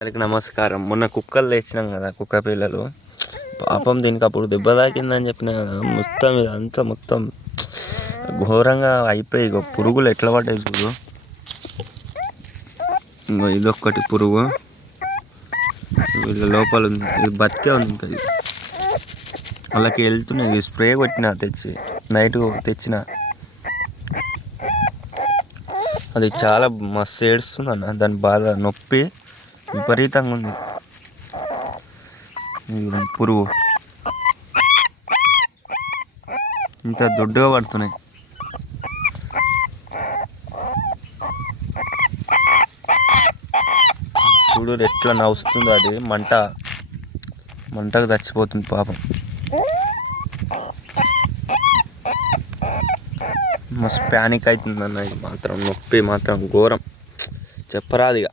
అందరికి నమస్కారం. మొన్న కుక్కలు తెచ్చినాం కదా, కుక్క పిల్లలు. పాపం దీనికి అప్పుడు దెబ్బ తాకిందని చెప్పిన కదా, మొత్తం ఇదంతా మొత్తం ఘోరంగా అయిపోయి ఇక పురుగులు ఎట్లా పడ్డాయి చూడు. ఇంకో ఇదొక్కటి పురుగు వీళ్ళ లోపల ఉంది, ఇది బతికే ఉంది. ఇంకా వాళ్ళకి వెళ్తున్నాయి. స్ప్రే కొట్టిన తెచ్చి నైట్ తెచ్చిన, అది చాలా మస్తు ఏడుస్తుంది అన్న. దాని బాధ నొప్పి విపరీతంగా ఉంది. పురుగు ఇంత దొడ్డుగా పడుతున్నాయి. చూడు ఎట్లా నవ్వుస్తుందో, అది మంటకు చచ్చిపోతుంది పాపం. మస్తు ప్యానిక్ అవుతుంది అన్న. ఇది మాత్రం నొప్పి మాత్రం ఘోరం, చెప్పరాదు ఇక.